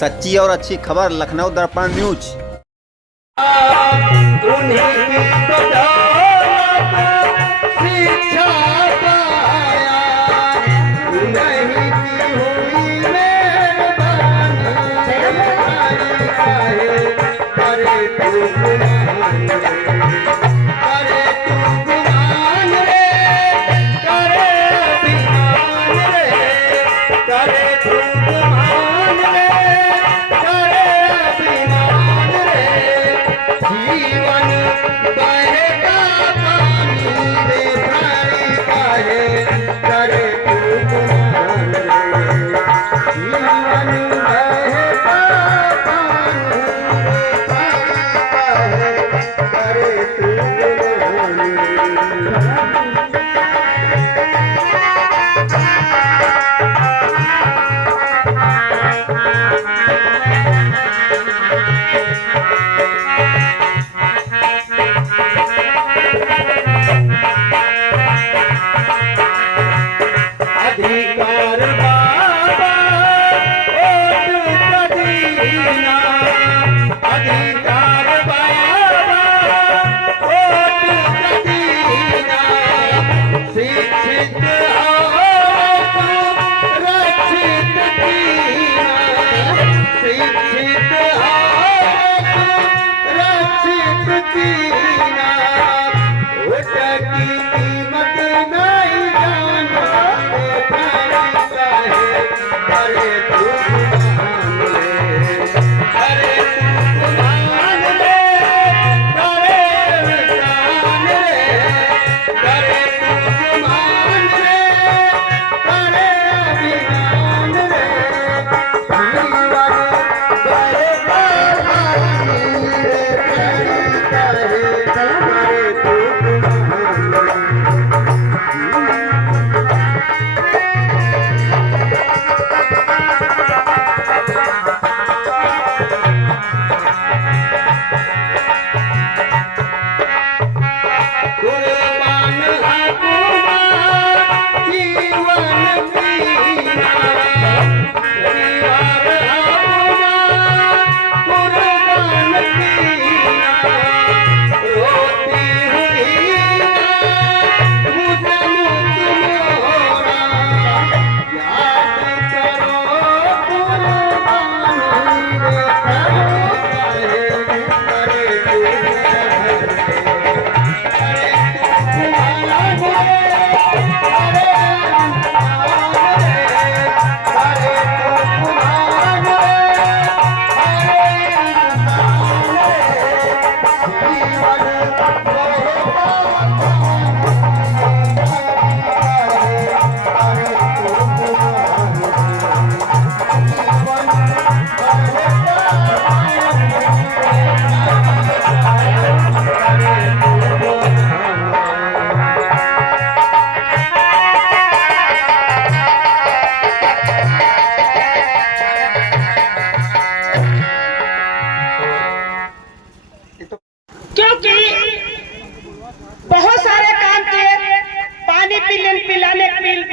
सच्ची और अच्छी खबर लखनऊ दर्पण न्यूज।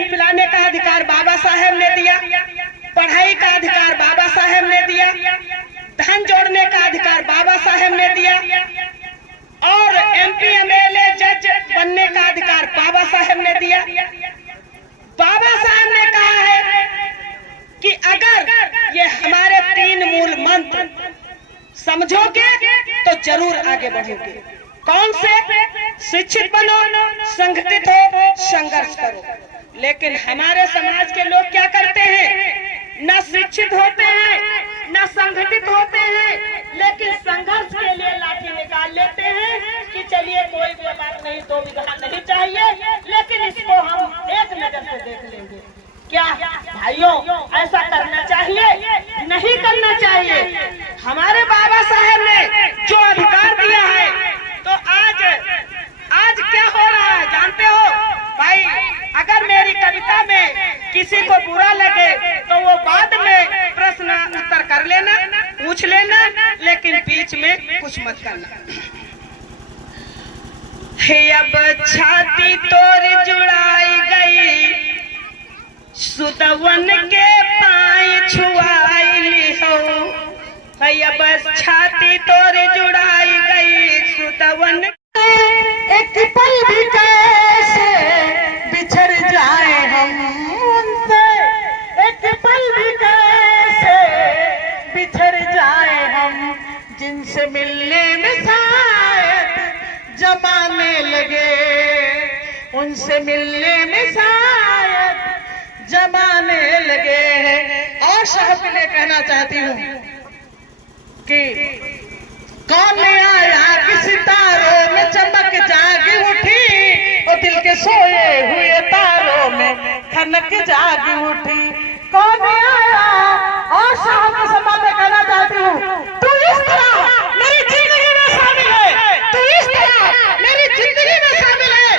पिलाने का अधिकार बाबा साहेब ने दिया, पढ़ाई का अधिकार बाबा साहेब ने दिया, धन जोड़ने का अधिकार बाबा साहेब ने दिया और एमपी एमएलए जज बनने का अधिकार बाबा साहेब ने दिया। बाबा साहेब ने कहा है कि अगर ये हमारे 3 मूल मंत्र समझोगे तो जरूर आगे बढ़ोगे। कौन से? शिक्षित बनो, संगठित हो, संघर्ष करो। लेकिन हमारे समाज के लोग क्या करते हैं? न शिक्षित होते हैं, न संगठित होते हैं, लेकिन संघर्ष के लिए लाठी निकाल लेते हैं कि चलिए कोई बात नहीं, 2 बीघा नहीं चाहिए, लेकिन इसको हम एक नजर से देख लेंगे। क्या भाइयों ऐसा करना चाहिए? नहीं करना चाहिए। हमारे बाबा साहेब ने जो अधिकार दिया है, तो आज क्या हो रहा है जानते हो भाई? अगर मेरी कविता में किसी को बुरा लगे तो वो बाद में प्रश्न उत्तर कर लेना, पूछ लेना, लेकिन बीच में कुछ मत करना। हे अब छाती तोर जुड़ाई गई, सुतवन के पाई छुआई हो, भैया बस छाती तोरी जुड़ाई गई सुतवन एक पल भी कैसे बिछड़ जाए हम उनसे, एक पल भी कैसे बिछड़ जाए हम, जिनसे मिलने में शायद जमाने लगे, उनसे मिलने में शायद जमाने लगे हैं। और साहब के लिए कहना चाहती हूँ कि कौन ले आया कि सितारों में चमक जागी उठी, और दिल के सोए हुए तारों में खनक जागी उठी। कौन ले आया? और साहब के सम्मान में कहना चाहती हूँ, तू इस तरह मेरी जिंदगी में शामिल है, तू इस तरह मेरी जिंदगी में शामिल है,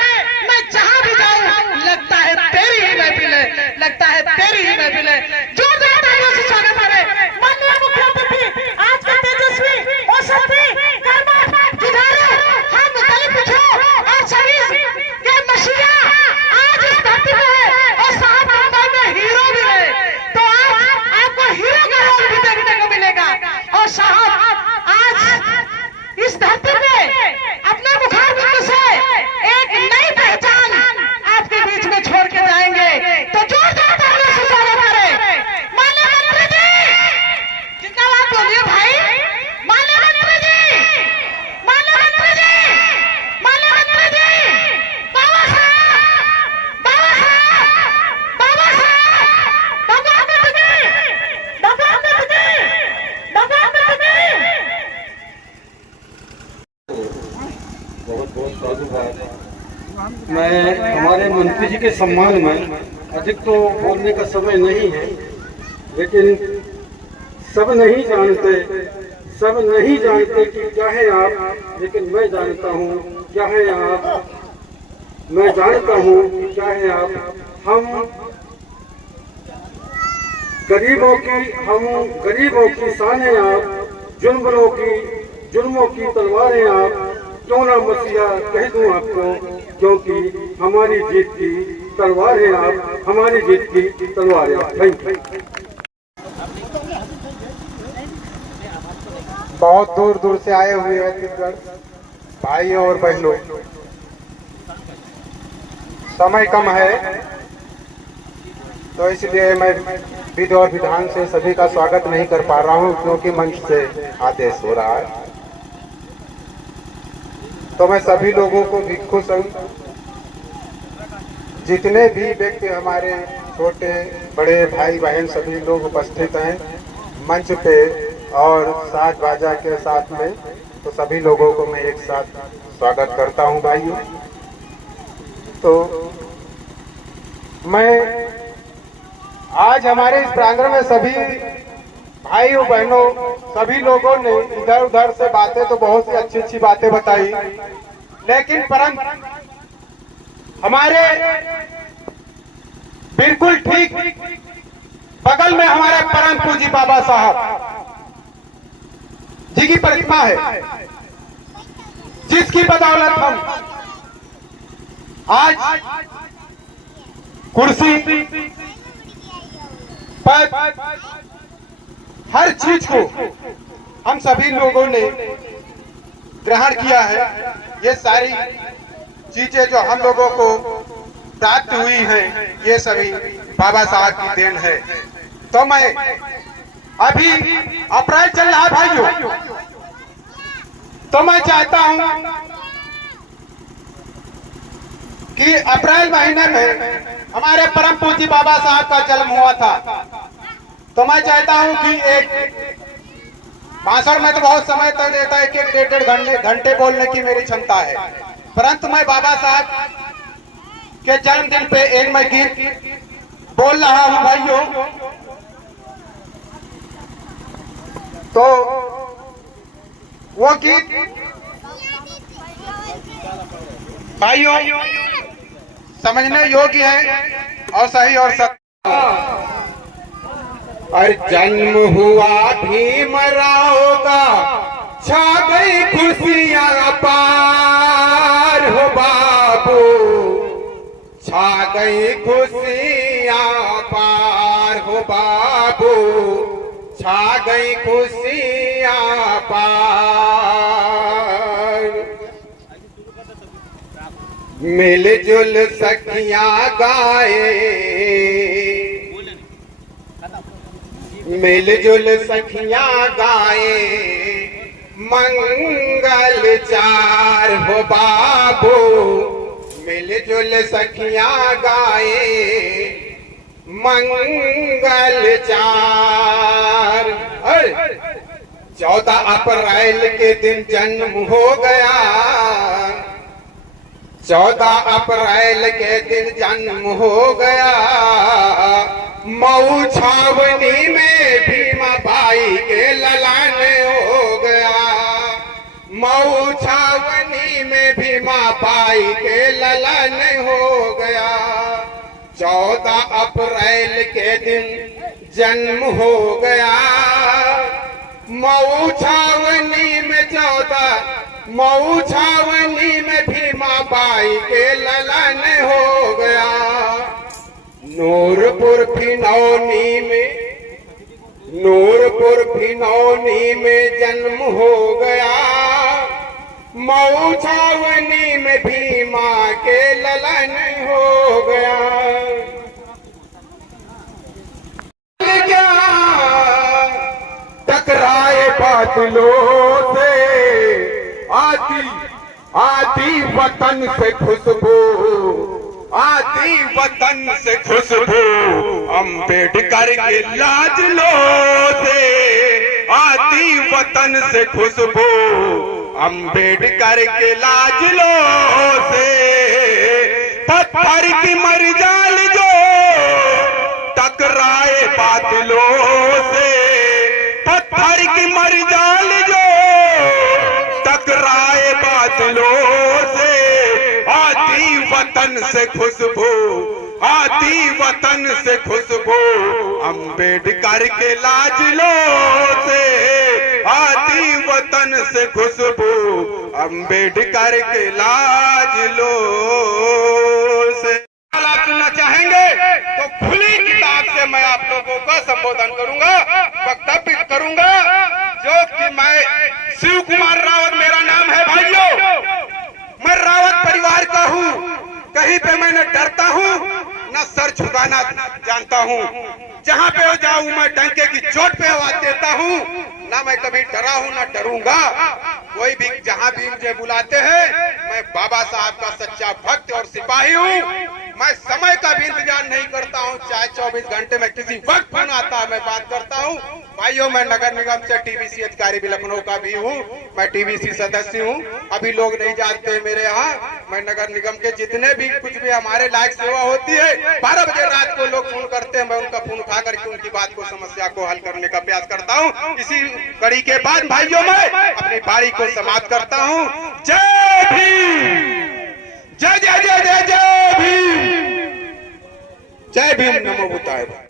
मैं जहाँ भी जाऊँ लगता है तेरी ही महफिल है, लगता है तेरी ही महफिल है। जोरदार तालियों से स्वागत करें माननीय मुख्यमंत्री आज के तेजस्वी और शक्ति कर्मठ जुझारू हम दलित पिछड़ों और सभी के मसीहा आज इस धरती पे है, और साहब मुंबई में हीरो भी है, तो आज आपको हीरो का रोल भी देखने को मिलेगा। और साहब आज इस धरती पे अपने मुखारबिंद से एक नई पहचान आपके बीच में छोड़ के जाएंगे, तो जोरदार तालियों से स्वागत करें माननीय मंत्री जी। जिंदाबाद बोलिए भाई, माननीय मंत्री जी, माननीय मंत्री जी, माननीय मंत्री जी, बाबा साहब, बाबा साहब, बाबा साहब, बाबा अम्बेडकर, बाबा अम्बेडकर, बाबा अम्बेडकर। बहुत बहुत साधुवाद। मैं हमारे मंत्री जी के सम्मान में अधिक तो बोलने का समय नहीं है, लेकिन सब नहीं जानते कि क्या है आप, लेकिन मैं जानता हूँ क्या है आप, मैं जानता हूँ कि क्या है आप। हम गरीबों की शान है आप, जुल्मों की तलवारें आप, क्यों ना मसीहा कह दूं आपको, क्योंकि हमारी जीत की तलवार है आप, हमारी जीत की तलवार है आप। Thank you. बहुत दूर दूर से आए हुए हैं छत्तीसगढ़ भाइयों और बहनों, समय कम है तो इसलिए मैं विधि और विधान से सभी का स्वागत नहीं कर पा रहा हूं, क्योंकि मंच से आदेश हो रहा है। तो मैं सभी लोगों को भी खुश हूं, जितने भी व्यक्ति हमारे छोटे बड़े भाई बहन सभी लोग उपस्थित हैं मंच पे और साज बाजा के साथ में, तो सभी लोगों को मैं एक साथ स्वागत करता हूं भाइयों। तो मैं आज हमारे इस प्रांगण में सभी भाइयों बहनों सभी लोगों ने इधर उधर से बातें तो बहुत सी अच्छी अच्छी बातें बताई, लेकिन परंतु हमारे बिल्कुल ठीक बगल में हमारे परम पूज्य बाबा साहब जी की प्रतिमा है, जिसकी बदौलत हम आज कुर्सी पर हर चीज को हम सभी लोगों ने ग्रहण किया है। ये सारी चीजें जो हम लोगों को प्राप्त हुई हैं, ये सभी बाबा साहब की देन है। तो मैं अभी अप्रैल चल रहा है भाइयों, तो मैं चाहता हूं कि अप्रैल महीने में हमारे परम पूज्य बाबा साहब का जन्म हुआ था। तो मैं चाहता हूं कि एक भाषण में तो बहुत समय तक देता है, एक डेढ़ घंटे बोलने की मेरी क्षमता है, परंतु मैं बाबा साहब के जन्मदिन पे एक मैं गीत बोल रहा हूं भाइयों। तो वो गीत भाइयों समझने योग्य है और सही और सत्य। और जन्म हुआ भीमराव का, छा गई खुशियां पार हो बाबू, छा गई खुशियां पार हो बाबू, छा गई खुशियां पार, मिलजुल सखियां गाए, मिलजुल सखियां गाए, मंगल चार हो बाबू, मिलजुल सखियां गाए, मंगल चार। 14 अप्रैल के दिन जन्म हो गया, 14 अप्रैल के दिन जन्म हो गया, मऊ छावनी में भीमा बाई के ललान हो गया, मऊ छावनी में भीमा बाई के ललान हो गया। 14 अप्रैल के दिन जन्म हो गया, मऊ छावनी में 14 मऊ छावनी में भीमा बाई के ललन हो गया। नूरपुर फिनौनी में, नूरपुर फिनौनी में जन्म हो गया, मऊ छावनी में भीमा के ललन हो गया। टकराए बादलों से आती आती वतन से खुशबू, आती वतन से खुशबू, अम्बेडकर के लाजलो से आती वतन से खुशबू, अम्बेडकर के लाजलो से। पत्थर की मरजाल जो टकराए बादलों से, पत्थर की मरजाल जो टकराए बादलों से, आती वतन से खुशबू, आती वतन से खुशबू, अम्बेडकर के लाजलो से आती वतन से खुशबू, अम्बेडकर के लाजलो से। आप सुनना चाहेंगे तो खुली किताब से मैं आप लोगों का संबोधन करूंगा, वक्तव्य करूंगा, जो कि मैं शिव कुमार रावत मेरा नाम है भाइयों। मैं रावत परिवार का हूँ, कहीं पे मैं न डरता हूँ न सर झुकाना जानता हूँ। जहाँ पे जाऊँ मैं डंके की चोट पे आवाज देता हूँ, ना मैं कभी डरा हूँ ना डरूंगा। कोई भी जहाँ भी मुझे बुलाते हैं, मैं बाबा साहब का सच्चा भक्त और सिपाही हूँ। मैं समय का भी इंतजार नहीं करता हूँ, चाहे 24 घंटे में किसी वक्त फोन आता है मैं बात करता हूँ। भाइयों, मैं नगर निगम से टीबीसी अधिकारी भी लखनऊ का भी हूँ, मैं टीबीसी सदस्य हूँ। अभी लोग नहीं जानते मेरे यहाँ, मैं नगर निगम के जितने भी कुछ भी हमारे लायक सेवा होती है, 12 बजे रात को लोग फोन करते हैं, मैं उनका फोन उठा करके उनकी बात को, समस्या को हल करने का प्रयास करता हूँ। इसी कड़ी के बाद भाइयों मैं अपनी बारी को समाप्त करता हूँ। जय भीम, जय जय जय जय जय भीम, जय भीम, नमो बुद्धाय।